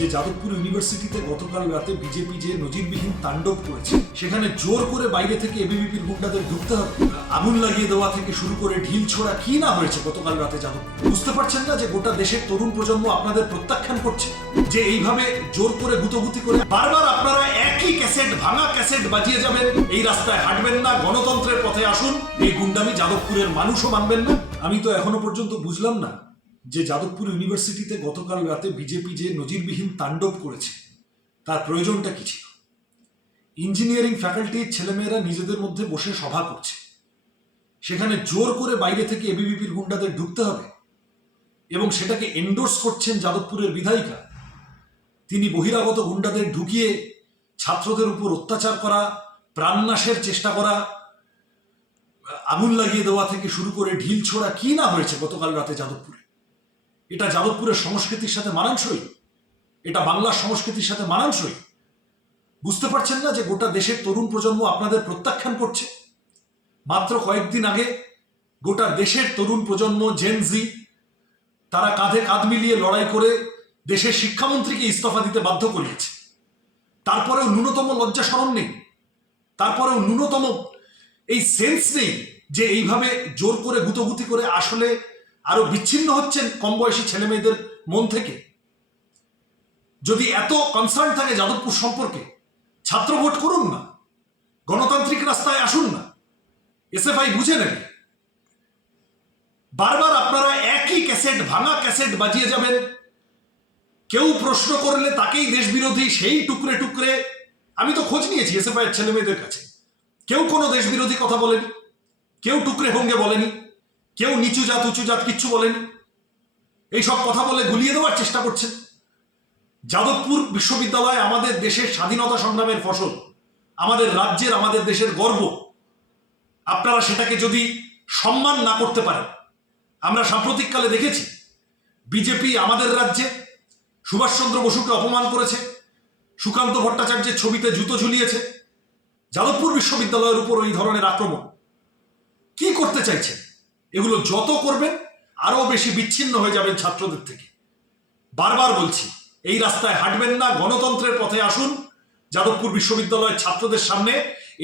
যে যাদবপুর ইউনিভার্সিটিতে গতকাল রাতে বিজেপি যে নজিরবিহীন তাণ্ডব করেছে, সেখানে জোর করে বাইরে থেকে এবিভিপির গুন্ডাদের ঢুকতে হবে, আগুন লাগিয়ে দেওয়া থেকে শুরু করে ঢিল ছোড়া কি না হয়েছে গতকাল রাতে যাদবপুর। বুঝতে পারছেন না যে গোটা দেশের তরুণ প্রজন্ম আপনাদের প্রত্যাখ্যান করছে? যে এইভাবে জোর করে গুতগুতি করে বারবার আপনারা একই ক্যাসেট, ভাঙা ক্যাসেট বাজিয়ে যাবেন, এই রাস্তায় হাঁটবেন না, গণতন্ত্রের পথে আসুন, এই গুন্ডামি যাদবপুরের মানুষও মানবেন না। আমি তো এখনো পর্যন্ত বুঝলাম না যে যাদবপুর ইউনিভার্সিটিতে গতকাল রাতে বিজেপি যে নজিরবিহীন তাণ্ডব করেছে তার প্রয়োজনটা কি ছিল। ইঞ্জিনিয়ারিং ফ্যাকাল্টির ছেলেমেয়েরা নিজেদের মধ্যে বসে সভা করছে, সেখানে জোর করে বাইরে থেকে এবিভিপির গুন্ডাদের ঢুকতে হবে এবং সেটাকে এন্ডোর্স করছেন যাদবপুরের বিধায়িকা। তিনি বহিরাগত গুন্ডাদের ঢুকিয়ে ছাত্রদের উপর অত্যাচার করা, প্রাণনাশের চেষ্টা করা, আগুন লাগিয়ে দেওয়া থেকে শুরু করে ঢিল ছোড়া কি না হয়েছে গতকাল রাতে যাদবপুরে। এটা যাদবপুরের সংস্কৃতির সাথে মানানসই? এটা বাংলার সংস্কৃতির সাথে মানানসই? বুঝতে পারছেন না যে গোটা দেশের তরুণ প্রজন্ম আপনাদের প্রত্যাখ্যান করছে? মাত্র কয়েকদিন আগে গোটা দেশের তরুণ প্রজন্ম, জেনজি, তারা কাঁধে কাঁধ মিলিয়ে লড়াই করে দেশের শিক্ষামন্ত্রীকে ইস্তফা দিতে বাধ্য করিয়েছে। তারপরেও ন্যূনতম লজ্জা শরম নেই, তারপরেও ন্যূনতম এই সেন্স নেই যে এইভাবে জোর করে গুতগুতি করে আসলে আরো বিচ্ছিন্ন হচ্ছেন কম বয়সী ছেলে মেয়েদের মন থেকে। যদি এত কনসার্ন থাকে যাদবপুর সম্পর্কে, ছাত্র ভোট করুন না, গণতান্ত্রিক রাস্তায় আসুন না, এসএফআই বুঝে নেবে। বারবার আপনারা একই ক্যাসেট, ভাঙা ক্যাসেট বাজিয়ে যাবেন, কেউ প্রশ্ন করলে তাকেই দেশবিরোধী, সেই টুকরে টুকরে। আমি তো খোঁজ নিয়েছি এসএফআই এর ছেলে মেয়েদের কাছে, কেউ কোনো দেশবিরোধী কথা বলেনি, কেউ টুকরে ভঙ্গে বলেনি, কেউ নিচু জাত উঁচু জাত কিচ্ছু বলেনি। এইসব কথা বলে গুলিয়ে দেওয়ার চেষ্টা করছেন। যাদবপুর বিশ্ববিদ্যালয় আমাদের দেশের স্বাধীনতা সংগ্রামের ফসল, আমাদের রাজ্যের, আমাদের দেশের গর্ব। আপনারা সেটাকে যদি সম্মান না করতে পারেন, আমরা সাম্প্রতিককালে দেখেছি বিজেপি আমাদের রাজ্যে সুভাষচন্দ্র বসুকে অপমান করেছে, সুকান্ত ভট্টাচার্যের ছবিতে জুতো ঝুলিয়েছে। যাদবপুর বিশ্ববিদ্যালয়ের উপর এই ধরনের আক্রমণ কি করতে চাইছেন? এগুলো যত করবেন আরো বেশি বিচ্ছিন্ন হয়ে যাবেন ছাত্রদের থেকে। বারবার বলছি, এই রাস্তায় হাঁটবেন না, গণতন্ত্রের পথে আসুন। যাদবপুর বিশ্ববিদ্যালয়ের ছাত্রদের সামনে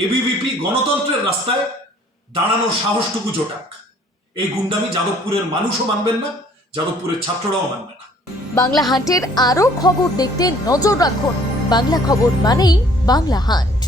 এবিভিপি গণতন্ত্রের রাস্তায় দাঁড়ানোর সাহসটুকু জোটাক। এই গুন্ডামি যাদবপুরের মানুষও মানবেন না, যাদবপুরের ছাত্ররাও মানবে না। বাংলা হান্টের আরো খবর দেখতে নজর রাখুন। বাংলা খবর মানেই বাংলা হান্ট।